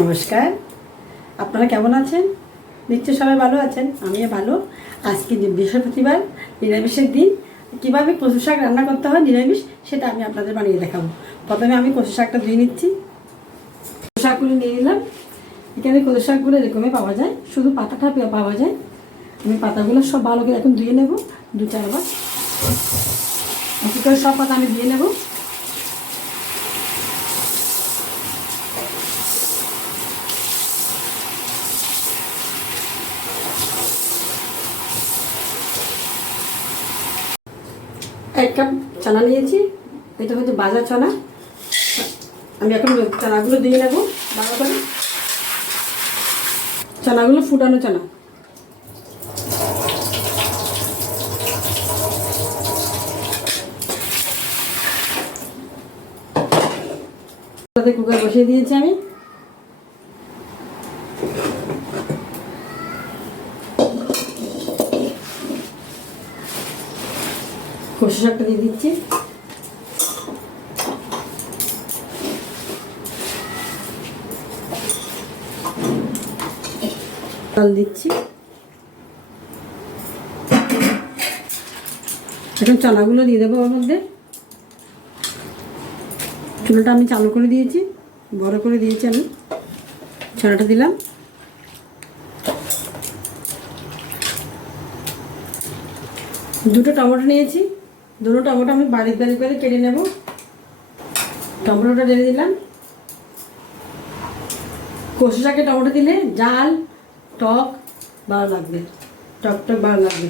নমস্কার। আপনারা কেমন আছেন? নিশ্চয় সবাই ভালো আছেন, আমিও ভালো। আজকে বৃহস্পতিবার, নিরামিষের দিন, কীভাবে কচু শাক রান্না করতে হয় নিরামিষ, সেটা আমি আপনাদের বানিয়ে দেখাবো। প্রথমে আমি কচু শাকটা ধুয়ে নিচ্ছি। কচু শাকগুলো নিয়ে নিলাম। এখানে কচু শাকগুলো এরকমই পাওয়া যায়। শুধু পাতাটা পাওয়া যায়। আমি পাতাগুলো সব ভালো করে এখন ধুয়ে নেব। দু চারবার করে সব পাতা আমি ধুয়ে নেব। এক কাপ চানা নিয়েছি, এটা হচ্ছে বাজার চানা। আমি এখন চানাগুলো দিয়ে নেব ভালো করে। চানাগুলো ফুটানো চানা। কুকার বসিয়ে দিয়েছি আমি। শাকটা দিয়ে দিচ্ছি। ডাল দিচ্ছি। এখন চানাগুলো দিয়ে দেবো ওর মধ্যে। চুলাটা আমি চালু করে দিয়েছি, বড় করে দিয়েছি আমি। চানাটা দিলাম। দুটো টমেটো নিয়েছি। দুটো টমেটো আমি বাড়ির বাড়ি করে কেটে নেব। টমেটোটা ঢেলে দিলাম। কষু শাকে টমেটো দিলে জাল, টক ভালো লাগবে। টক টক ভালো লাগবে।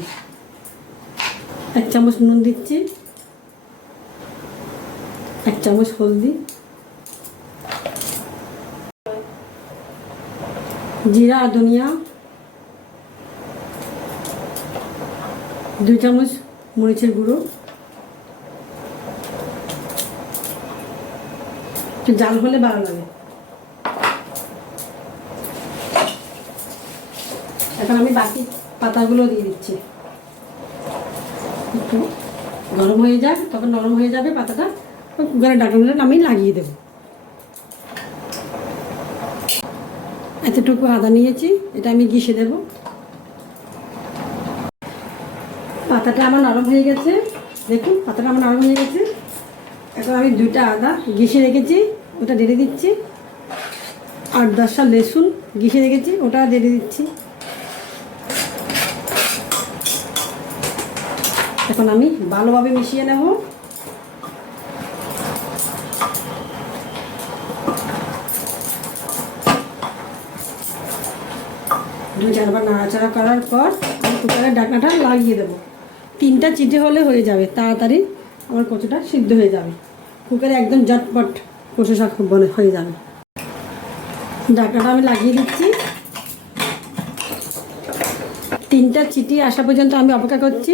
এক চামচ নুন দিচ্ছি। এক চামচ হলদি। জিরা আর ধনিয়া। দুই চামচ মরিচের গুঁড়ো। জাল হলে ভালো লাগে। এখন আমি বাকি পাতাগুলো দিয়ে দিচ্ছি। একটু গরম হয়ে যাক, তখন নরম হয়ে যাবে পাতাটা। কুকারে ডাকলে আমি লাগিয়ে দেবো। এতটুকু আদা নিয়েছি, এটা আমি ঘিষে দেবো। পাতাটা আমার নরম হয়ে গেছে। দেখুন, পাতাটা আমার নরম হয়ে গেছে। এখন আমি দুইটা আদা ঘিষে রেখেছি। ওটা ঢেলে দিচ্ছি। আর দশটা লেসুন ঘিষে রেখেছি, ওটা ঢেলে দিচ্ছি। এখন আমি ভালোভাবে মিশিয়ে নেব। দু চারবার নাড়াচাড়া করার পর আমি কুকারের ঢাকনাটা লাগিয়ে দেবো। তিনটা চিঠে হলে হয়ে যাবে, তাড়াতাড়ি আমার কচুটা সিদ্ধ হয়ে যাবে। কুকারে একদম জটপট কচু শাক বনে হয়ে যাবে। ঢাকনাটা আমি লাগিয়ে দিচ্ছি। তিনটা চিঠি আসা পর্যন্ত আমি অপেক্ষা করছি।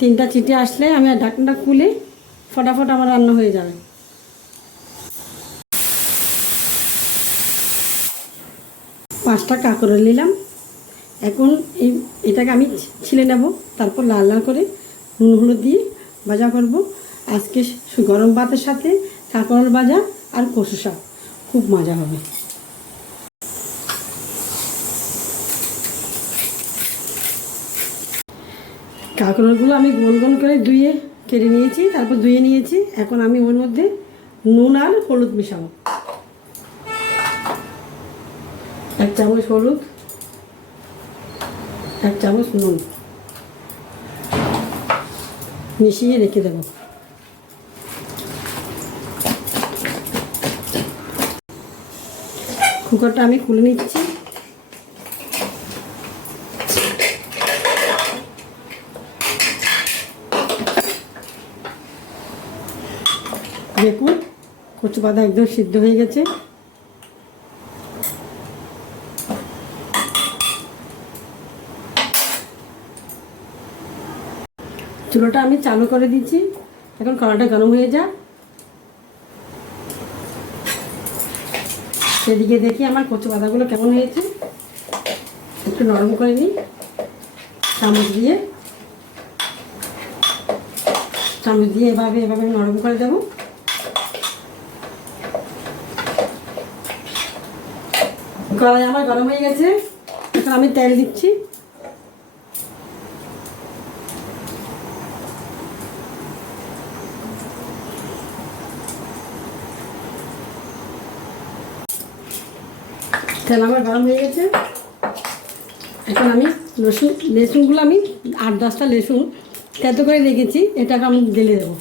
তিনটা চিঠি আসলে আমি ঢাকনাটা খুলে ফটাফট আমার রান্না হয়ে যাবে। পাঁচটা কাঁকড়া নিলাম। এখন এই এটাকে আমি ছিলে নেব। তারপর লাল লাল করে নুন হলুদ দিয়ে ভাজা করব। আজকে গরম ভাতের সাথে কাঁকড়ার ভাজা আর কচু শাক। খুব মজা হবে। কাঁকড়াগুলো আমি গোল গোল করে ধুয়ে কেটে নিয়েছি, তারপর ধুয়ে নিয়েছি। এখন আমি ওর মধ্যে নুন আর হলুদ মিশাবো। এক চামচ হলুদ, এক চামচ নুন মিশিয়ে রেখে দেবো। কুকারটা আমি খুলে নিচ্ছি। দেখুন কচু পাতা একদম সিদ্ধ হয়ে গেছে। চুলোটা আমি চালু করে দিচ্ছি। এখন কড়াটা গরম হয়ে যা সেদিকে দেখি আমার কচু পাতাগুলো কেমন হয়েছে। একটু নরম করে নিই। চামচ দিয়ে। চামচ দিয়ে এভাবে এভাবে নরম করে দেবো। কড়াই আমার গরম হয়ে গেছে। এখন আমি তেল দিচ্ছি। তেল আমার গরম হয়ে গেছে। এখন আমি রসুন, লেসুনগুলো আমি আট দশটা লেসুন তেতো করে রেখেছি, এটাকে আমি ঢেলে দেবো।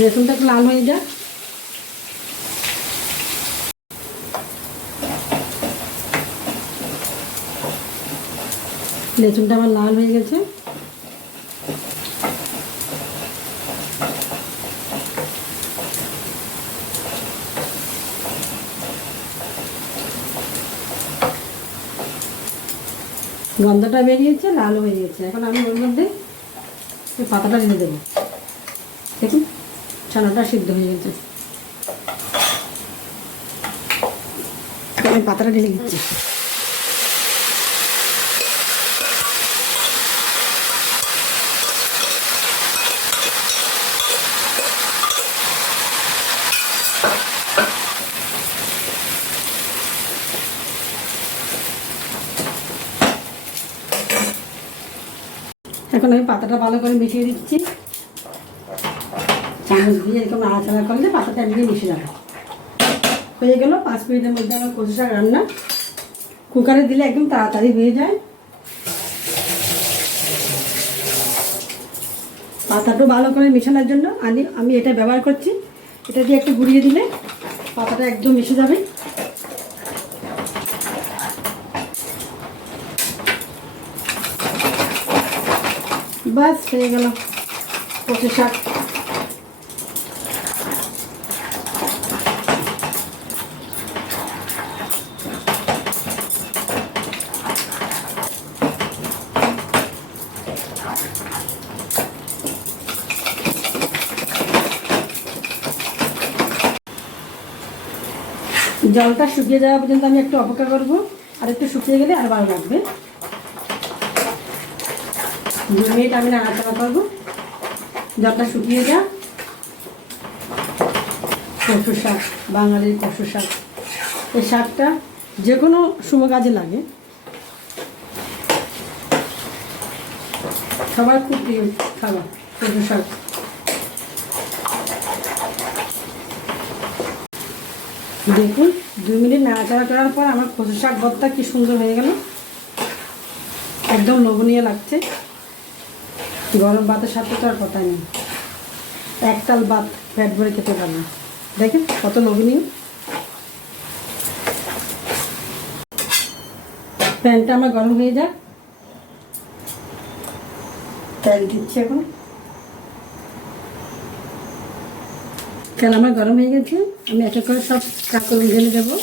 লেসুনটা একটু লাল হয়ে যাক। লেসুনটা আমার লাল হয়ে গেছে। গন্ধটা বেরিয়েছে লাল হয়ে গেছে এখন আমি ওর মধ্যে পাতাটা ঢেলে দেবো। দেখুন, ছানাটা সিদ্ধ হয়ে গেছে। আমি পাতাটা ঢেলে দিচ্ছি। এখন আমি পাতাটা ভালো করে মিশিয়ে দিচ্ছি। চামচ দিয়ে এরকম নাড়াচাড়া করলে পাতাটা এমনি মিশে যাবে। হয়ে গেল পাঁচ মিনিটের মধ্যে আমার কচু শাক রান্না। কুকারে দিলে একদম তাড়াতাড়ি হয়ে যায়। পাতাটা ভালো করে মেশানোর জন্য আমি আমি এটা ব্যবহার করছি। এটা দিয়ে একটু গুঁড়িয়ে দিলে পাতাটা একদম মিশে যাবে। হয়ে গেল কচু শাক। জলটা শুকিয়ে যাওয়া পর্যন্ত আমি একটু অপেক্ষা করব, আর একটু শুকিয়ে গেলে আর ভালো লাগবে। দু মিনিট আমি নাড়াচাড়া করব। জলটা শুকিয়ে যা কচু শাক, বাঙালির কচু শাক। এই শাকটা যে কোনো শুভ কাজে লাগে। সবার খুব প্রিয় খাবার কচু শাক। দেখুন, দুই মিনিট নাড়াচাড়া করার পর আমার কচু শাক ভর্তা কি সুন্দর হয়ে গেল। একদম লোভনীয় লাগছে। গরম ভাতের সাথে তো আর কথা নেই। একতাল ভাত পেট ভরে খেতে পারে না দেখেন কত লোভনীয়। প্যানটা আমার গরম হয়ে যাক। তেল দিচ্ছি এখন। তেল আমার গরম হয়ে গেছে। আমি একটা করে সব কাকল ঢেলে দেবো।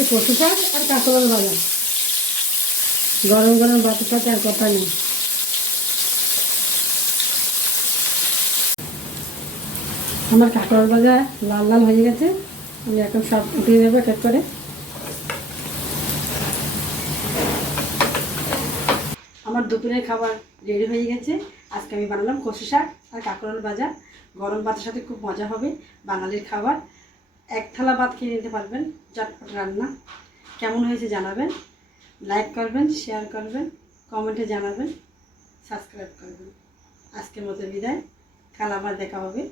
আজকে কচু শাক আর কাঁকড়াল ভাজা গরম গরম ভাতের সাথে আর কথা নেই। আমার কাঁকড়াল ভাজা লাল লাল হয়ে গেছে। আমি এখন সব উঠিয়ে নেব এক করে। আমার দুপুরের খাবার রেডি হয়ে গেছে। আজকে আমি বানালাম কচু শাক আর কাঁকড়াল ভাজা গরম ভাতের সাথে খুব মজা হবে বাঙালির খাবার। এক থালা ভাত খেয়ে নিতে পারবেন চটপট রান্না। কেমন হয়েছে জানাবেন। লাইক করবেন, শেয়ার করবেন, কমেন্টে জানাবেন, সাবস্ক্রাইব করবেন। আজকের মতো বিদায়, কাল আবার দেখা হবে।